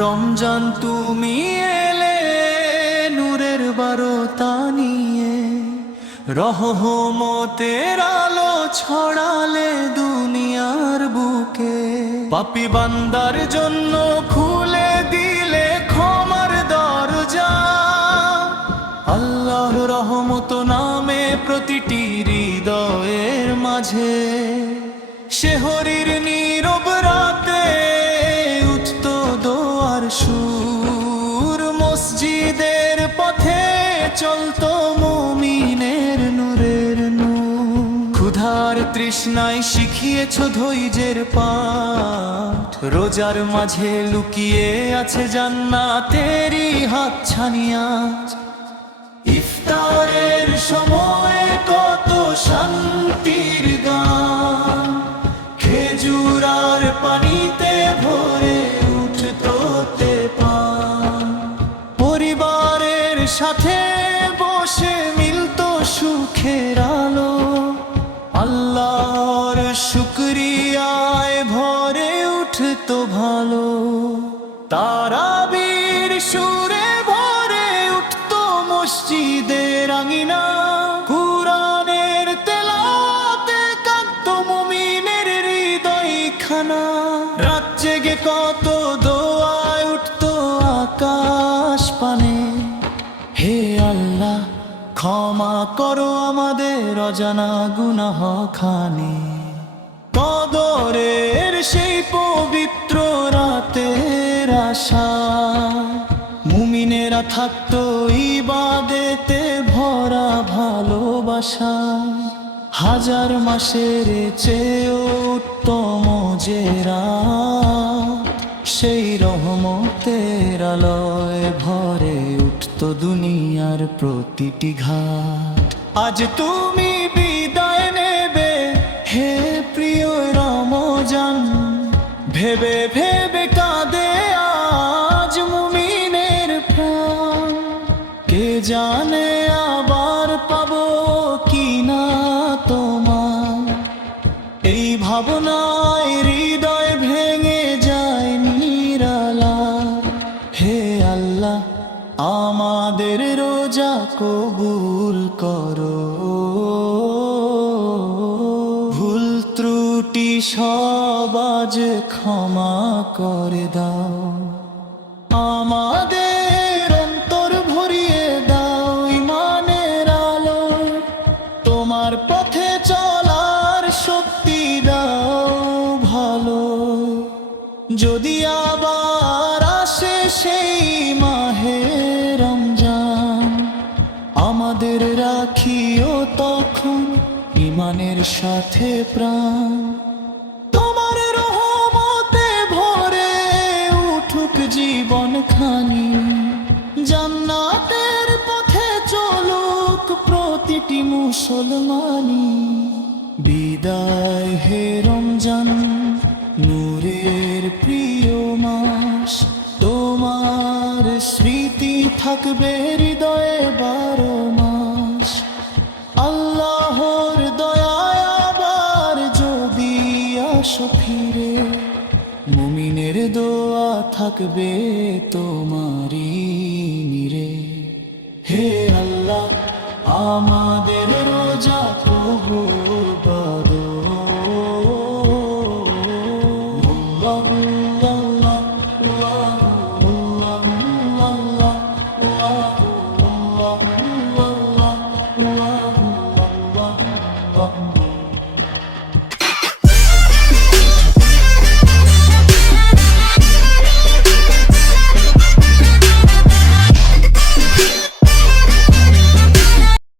রমজান তুমি এলে নূরের বারতা নিয়ে, রহমতের আলো ছড়ালে দুনিয়ার বুকে। পাপী বান্দার জন্য খুলে দিলে ক্ষমার দরজা। আল্লাহর রহমত নামে প্রতিটি হৃদয়ের মাঝে। শেহরির নীরব রাতে উঠত দোয়ার সুর, মসজিদের পথে চলতো মুমিনের নূরের নূর। ক্ষুধার তৃষ্ণায় শিখিয়েছ ধৈর্যের পাঠ, রোজার মাঝে লুকিয়ে আছে জান্নাতেরই হাতছানি আজ। ইফতারের সময় কত শান্তির গান, খেজুর আর পানিতে ভরে উঠতো পান। পরিবারের সাথে বসে মিলতো সুখের আলো, আল্লাহর শুকরিয়ায় ভরে উঠতো ভালো। তারাবির সুরে ভরে উঠতো মসজিদের আঙিনা, কুরআনের তেলাওয়াতে কাঁদতো মুমিনের হৃদয়খানা। রাত জেগে কত দোয়ায় উঠতো আকাশ পানে, হে আল্লাহ ক্ষমা করো আমাদের অজানা গুনাহ খানি। কদরের সেই পবিত্র রাতের আশা, মুমিনেরা থাকতো ইবাদতে ভরা ভালোবাসা। হাজার মাসের চেয়েও উত্তম যে রাত, সেই রহমতের আলোয় ভরে উঠতো দুনিয়ার প্রতিটি ঘাট। আজ তুমি বিদায় নেবে হে প্রিয় রমজান, ভেবে ভেবে কাঁদে আজ মুমিনের প্রাণ। কে জানে আবার পাবো কিনা তোমার, এই ভাবনায় হৃদয় ভেঙে যায় নিরালা। হে আল্লাহ আমাদের রোজা কবুল করো, ভুল ত্রুটি সব আজ ক্ষমা করে দাও। আমাদের অন্তর ভরিয়ে দাও ইমানের আলো, তোমার পথে চলার শক্তি দাও ভালো। যদি আবার আসে সেই মাহে রমজান, আমাদের রাখিও তখন ইমানের সাথে প্রাণ। তোমার রহমতে ভরে উঠুক জীবন খানি, জান্নাতের পথে চলুক প্রতিটি মুসলমানি। বিদায় হে রমজান, নূরের প্রিয় মাস, তোমার স্মৃতি থাকবে হৃদয়ে 12 মাস। আল্লাহর দয়ায় আবার যদি আসো ফিরে, মুমিনের দোয়া থাকবে তোমারই নিরে। হে আল্লাহ আমাদের